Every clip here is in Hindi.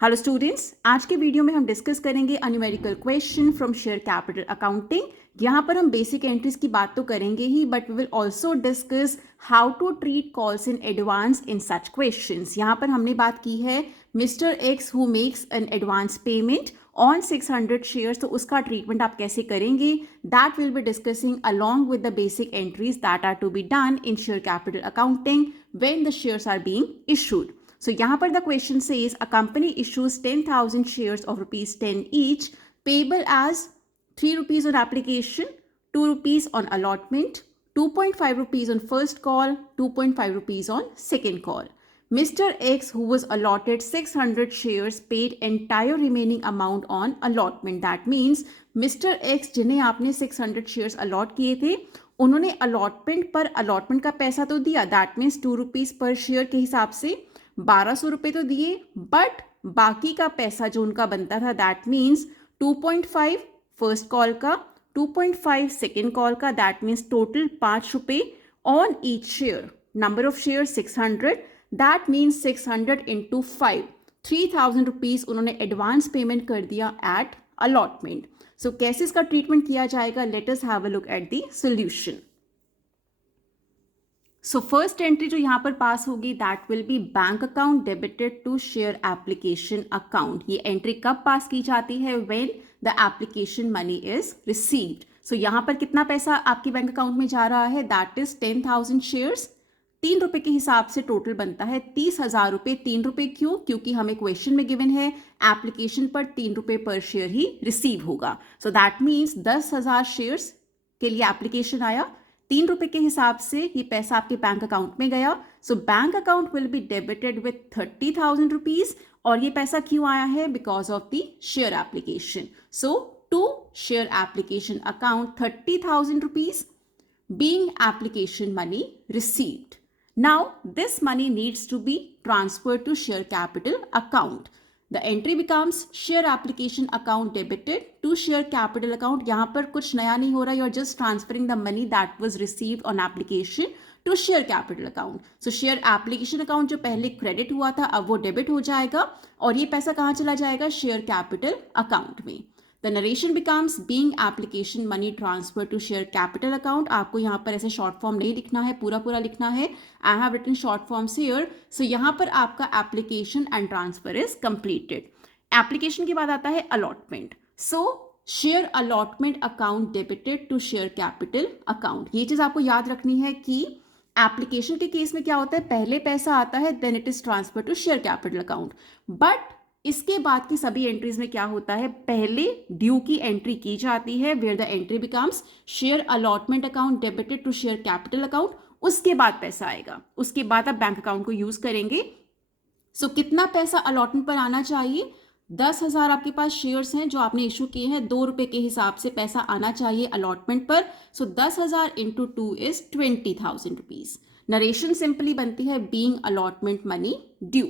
हेलो स्टूडेंट्स, आज के वीडियो में हम डिस्कस करेंगे numerical question from share capital accounting. यहाँ पर हम बेसिक एंट्रीज की बात तो करेंगे ही, but we will also discuss how to treat calls in advance in such questions. यहाँ पर हमने बात की है mister X who makes an advance payment on 600 shares, तो उसका ट्रीटमेंट आप कैसे करेंगे, that will be discussing along with the basic entries that are to be done in share capital accounting when the shares are being issued. So यहाँ पर the question says a company issues 10,000 shares of rupees 10 each, payable as 3 rupees on application, 2 rupees on allotment, 2.5 rupees on first call, 2.5 rupees on second call. Mr. X, who was allotted 600 shares, paid entire remaining amount on allotment. That means Mr. X, जिन्हें आपने 600 shares allot किए थे, उन्होंने allotment पर allotment का पैसा तो दिया, that means 2 rupees per share के हिसाब से 1200 रुपए तो दिए, बट बाकी का पैसा जो उनका बनता था दैट मीन्स 2.5 फर्स्ट कॉल का, 2.5 सेकेंड कॉल का, दैट मीन्स टोटल 5 रुपए on each share. Number of share 600, that means 600 into 5, 3000 rupees उन्होंने एडवांस पेमेंट कर दिया एट अलॉटमेंट। सो कैसे इसका ट्रीटमेंट किया जाएगा, let us have a look at the solution. So first entry जो यहाँ पर पास होगी that will be bank account debited to share application account. ये एंट्री कब पास की जाती है, when the application money is received. So यहाँ पर कितना पैसा आपके बैंक अकाउंट में जा रहा है, दैट इज 10,000 शेयर्स। 3 रुपए के हिसाब से टोटल बनता है 30,000 रुपए। 3 रुपए क्यों, क्योंकि हमें क्वेश्चन में गिवन है एप्लीकेशन पर 3 रुपए पर शेयर ही रिसीव होगा। सो दैट मीन्स 10,000 शेयर्स के लिए एप्लीकेशन आया, 3 रुपए के हिसाब से ये पैसा आपके बैंक अकाउंट में गया। So bank account will be debited with 30,000 rupees. और ये पैसा क्यों आया है, because of the share application. So to share application account 30,000 rupees being application money received. Now this money needs to be transferred to share capital account. The entry becomes share application account debited to share capital account. यहाँ पर कुछ नया नहीं हो रहा, you are just transferring the money that was received on application to share capital account. So share application account जो पहले credit हुआ था अब वो debit हो जाएगा, और ये पैसा कहाँ चला जाएगा, share capital account में। The narration becomes being application money transfer to share capital account. आपको यहाँ पर ऐसे शॉर्ट फॉर्म नहीं लिखना है, पूरा पूरा लिखना है। I have written short forms here. So यहाँ पर आपका application and transfer is completed. Application के बाद आता है allotment. So share allotment account debited to share capital account. ये चीज़ आपको याद रखनी है कि एप्लीकेशन के केस में क्या होता है, पहले पैसा आता है then it is transfer to share capital account. But इसके बाद की सभी एंट्रीज में क्या होता है, पहले ड्यू की एंट्री की जाती है, where the entry becomes share allotment account debited to share capital account. उसके बाद पैसा आएगा, उसके बाद आप बैंक अकाउंट को यूज करेंगे। सो कितना पैसा अलॉटमेंट पर आना चाहिए, 10,000 आपके पास शेयर्स हैं जो आपने इशू किए हैं, 2 रुपए के हिसाब से पैसा आना चाहिए अलॉटमेंट पर। सो 10,000 into 2 is 20,000 rupees. Narration simply बनती है बीइंग अलॉटमेंट मनी ड्यू।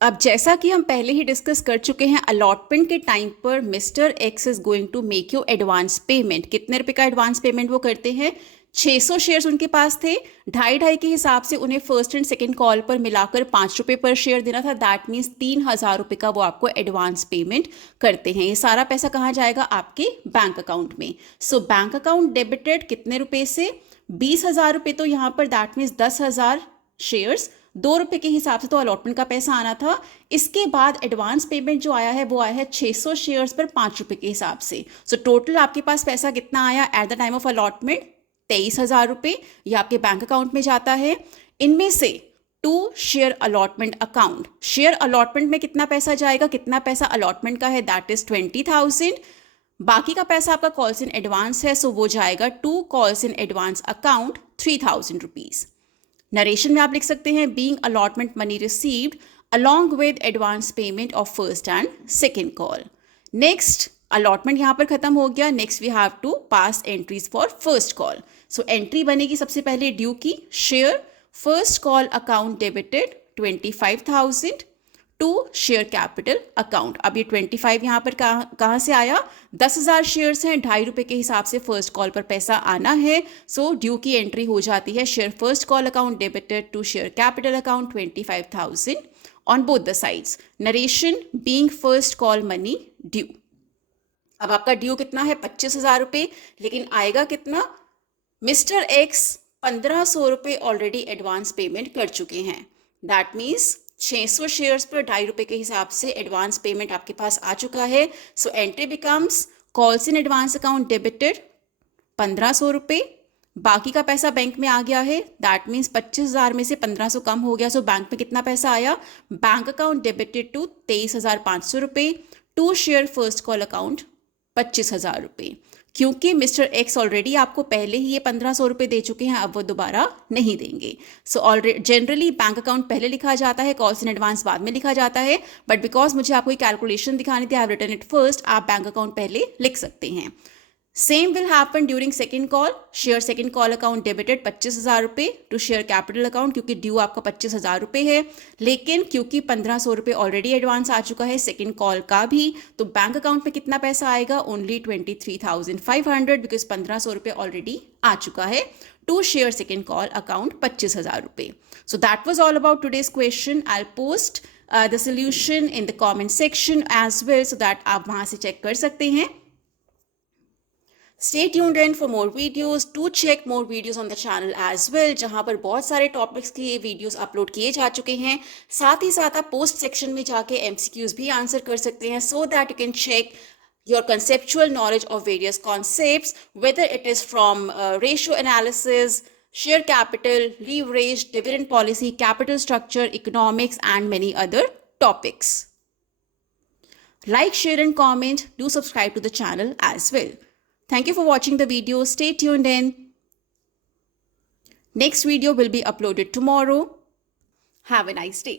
अब जैसा कि हम पहले ही डिस्कस कर चुके हैं, अलॉटमेंट के टाइम पर mister X is going to make you advance payment. कितने रुपए का एडवांस पेमेंट वो करते हैं, 600 शेयर्स उनके पास थे, 2.5 के हिसाब से उन्हें फर्स्ट एंड सेकंड कॉल पर मिलाकर 5 रुपए पर शेयर देना था। दैट मीन्स 3,000 रुपए का वो आपको एडवांस पेमेंट करते हैं। ये सारा पैसा कहाँ जाएगा, आपके बैंक अकाउंट में। सो बैंक अकाउंट डेबिटेड कितने रुपए से, 20,000 रुपए। तो यहाँ पर दैट मीन्स 10,000 शेयर्स, 2 रुपए के हिसाब से तो अलॉटमेंट का पैसा आना था। इसके बाद एडवांस पेमेंट जो आया है वो आया है 600 शेयर्स पर 5 रुपए के हिसाब से। सो टोटल आपके पास पैसा कितना आया at the time of allotment, 23,000 रुपए। ये आपके बैंक अकाउंट में जाता है। इनमें से to share allotment account, share allotment में कितना पैसा जाएगा, कितना पैसा अलॉटमेंट का है, दैट इज 20,000। बाकी का पैसा आपका कॉल्स इन एडवांस है, सो वो जाएगा to calls in advance account 3,000 rupees. Narration में आप लिख सकते हैं being allotment money received along with advance payment of first and second call. Next allotment यहाँ पर खत्म हो गया। Next we have to pass entries for first call. So entry बनेगी सबसे पहले ड्यू की, share first call account debited 25,000, to share capital account. अब ये 25 यहाँ पर कहाँ से आया, 10,000 शेयर्स हैं, ₹2.5 के हिसाब से फर्स्ट कॉल पर पैसा आना है। सो ड्यू की एंट्री हो जाती है, share first call account debited to share capital account 25,000 on both the sides. Narration being first call money due. अब आपका ड्यू कितना है, 25,000 रुपये, लेकिन आएगा कितना, मिस्टर एक्स 1,500 रुपये ऑलरेडी एडवांस पेमेंट कर चुके हैं। दैट मीन्स 600 शेयर्स पर ₹2.5 के हिसाब से एडवांस पेमेंट आपके पास आ चुका है। So entry becomes calls in advance account debited 1,500 रुपये, बाकी का पैसा बैंक में आ गया है। दैट मीन्स 25,000 में से 1,500 कम हो गया। सो बैंक में कितना पैसा आया, बैंक अकाउंट डेबिटेड टू 23,500 रुपये, to share first call account 25,000 रुपये। क्योंकि मिस्टर एक्स ऑलरेडी आपको पहले ही ये 1,500 रुपये दे चुके हैं, अब वो दोबारा नहीं देंगे। So already generally bank account पहले लिखा जाता है, कॉल्स इन एडवांस बाद में लिखा जाता है, बट बिकॉज मुझे आपको कैलकुलेशन दिखानी थी, I have written it first, आप बैंक अकाउंट पहले लिख सकते हैं। Same will happen during second call, share second call account debited 25,000 रुपये टू शेयर कैपिटल अकाउंट, क्योंकि ड्यू आपका 25,000 रुपये है, लेकिन क्योंकि 1,500 रुपये ऑलरेडी एडवांस आ चुका है सेकेंड कॉल का भी, तो बैंक अकाउंट में कितना पैसा आएगा, ओनली 23,500, बिकॉज 1,500 रुपये ऑलरेडी आ चुका है। To share second call account 25,000 रुपये। So that was all about today's question. I post the solution in the comment section as well, so that आप वहाँ से चेक कर सकते हैं। Stay tuned in for more videos. Do check more videos on the channel as well, जहाँ पर बहुत सारे टॉपिक्स के वीडियोस अपलोड किए जा चुके हैं। साथ ही साथ आप पोस्ट सेक्शन में जाके MCQs भी आंसर कर सकते हैं, so that you can check your conceptual knowledge of various concepts, whether it is from ratio analysis, share capital, leverage, dividend policy, capital structure, economics, and many other topics. Like, share, and comment. Do subscribe to the channel as well. Thank you for watching the video. Stay tuned in. Next video will be uploaded tomorrow. Have a nice day.